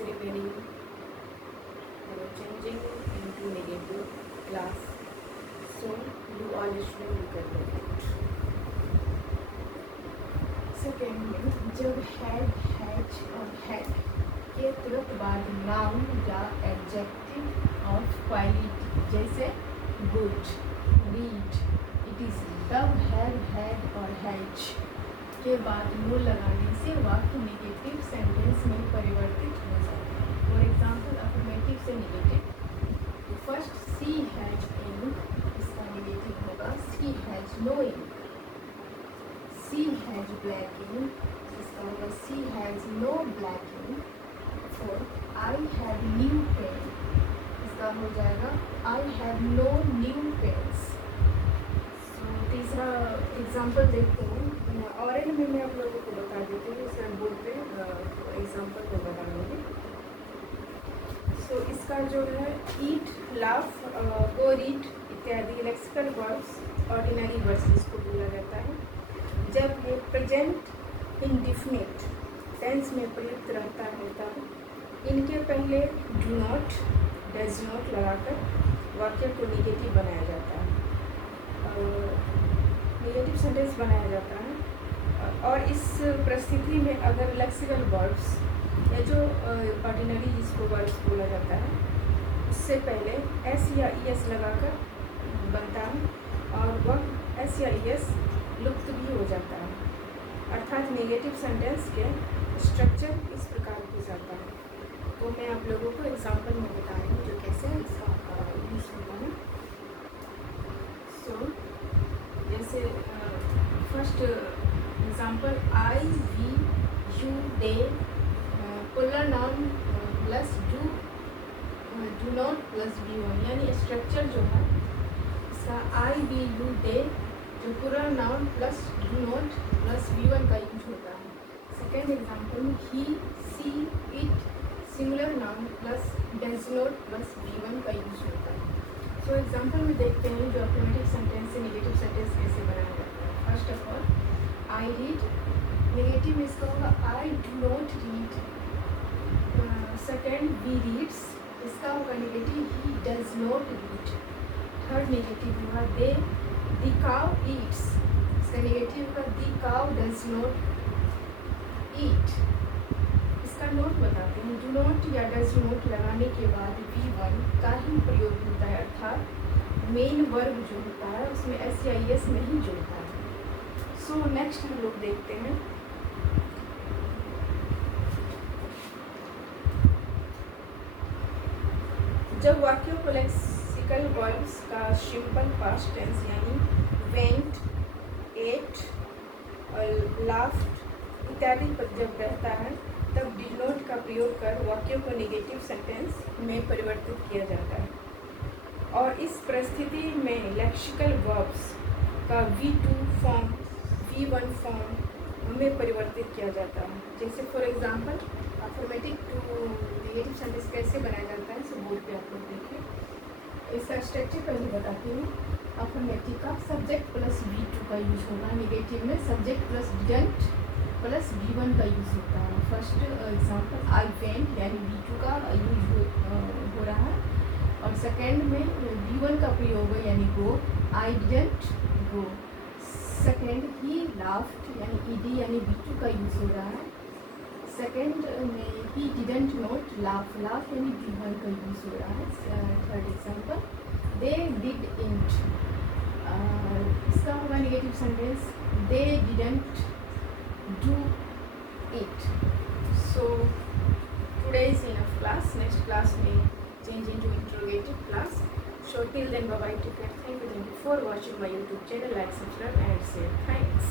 remaining changing into negative class. So you all student look at it. Second में जब had, has और had के तुरंत बाद नाउन या एडजेक्टिव ऑफ क्वालिटी जैसे गुड, रीड, इट इज, तब हैड और हैज के बाद नो लगाने से वाक्य नेगेटिव सेंटेंस में परिवर्तित हो जाता है। फॉर एग्जाम्पल अफर्मेटिव से negative, first she has ink, इसका नेगेटिव होगा she has no ink. She has black ink, इसका होगा she has no black ink. Fourth I have new pen, इसका हो जाएगा I have no new pens. So तीसरा example देखते हैं। ऑरेंज में मैं आप लोगों को बता देती हूँ, सर बोर्ड पे एग्जाम्पल को बता दूँगी। सो इसका जो है ईट, लाफ, गो, रीड इत्यादि लेक्सिकल वर्ड्स ऑर्डिनरी वर्ड्स इसको बोला जाता है। जब ये प्रेजेंट इंडिफिनिट टेंस में प्रयुक्त रहता है तब इनके पहले डू नॉट, डज नॉट लगाकर वाक्य को निगेटिव बनाया जाता है, निगेटिव सेंटेंस बनाया जाता है। और इस परिस्थिति में अगर लेक्सिकल वर्ड्स या जो ऑर्डिनरी जिसको वर्ड्स बोला जाता है उससे पहले एस या ई एस लगाकर बनता है और वह एस या ई एस लुप्त भी हो जाता है, अर्थात नेगेटिव सेंटेंस के स्ट्रक्चर इस प्रकार हो जाता है। तो मैं आप लोगों को एग्जांपल में बता रही हूँ जो कैसे इसका यूज होता है। सो जैसे first example I, we, you, they, plural noun plus do not plus B one, यानी स्ट्रक्चर जो है इसका आई, वी, यू, दे जो पूरा noun plus do not plus V one का यूज होता है। Second example he, she, it singular noun plus does not plus V one का यूज होता है। सो एग्जाम्पल में देखते हैं जो अफर्मेटिव सेंटेंस से नेगेटिव सेंटेंस कैसे बनाया जाता है। First of all I read, negative इसका होगा I do not read. Second we reads, इसका होगा negative he does not read. Third negative होगा दे, the cow eats, इसका नेगेटिव का the cow does not eat। इसका नोट बताते हैं, do not या does not लगाने के बाद V1 का ही प्रयोग होता है, अर्थात मेन वर्ब जो होता है उसमें एस या एस नहीं जुड़ता है। सो नेक्स्ट हम लोग देखते हैं जब वाक्यों को लेक्सिकल वर्ब्स का सिंपल पास्ट टेंस यानी वेंट, एट और लाफ्ट इत्यादि पर जब रहता है तब डिड नॉट का प्रयोग कर वाक्यों को नेगेटिव सेंटेंस में परिवर्तित किया जाता है। और इस परिस्थिति में लेक्सिकल वर्ब्स का V2 फॉर्म V1 फॉर्म में परिवर्तित किया जाता है। जैसे for example affirmative to negative sentence कैसे बनाया जाता है, सो बोर्ड पे आप लोग देखिए। इसका स्ट्रक्चर पहले बताती हूँ। अफर्मेटिव का सब्जेक्ट प्लस V2 का यूज होगा, नेगेटिव में subject plus didn't plus V1 का यूज होता है। फर्स्ट एग्जांपल आई वेंट यानी V2 का यूज हो रहा है और सेकेंड में V1 का प्रयोग है यानी go, I didn't go. Second he laughed यानी ED यानी V2 का यूज हो रहा है। सेकेंड में he didn't not laugh, laugh यानी V1 का यूज हो रहा है। Third example they did it, इसका होगा negative sentence they didn't do it. So today is enough class, next class में change into interrogative class. So till then, bye bye, take care. Thank you for watching my YouTube channel. Like, subscribe and share. Thanks.